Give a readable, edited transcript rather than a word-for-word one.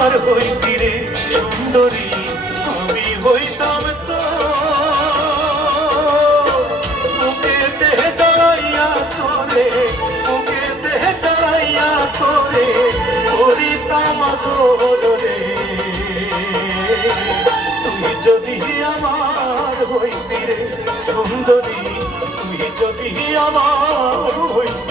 আমার হইতি রে সুন্দরী আমি হইতাম তো বুকেতে জড়াইয়া তোরে বুকেতে জড়াইয়া তোরে করিতাম আদর রে তুই যদি আমার হইতি রে সুন্দরী তুই যদি আমার হইতি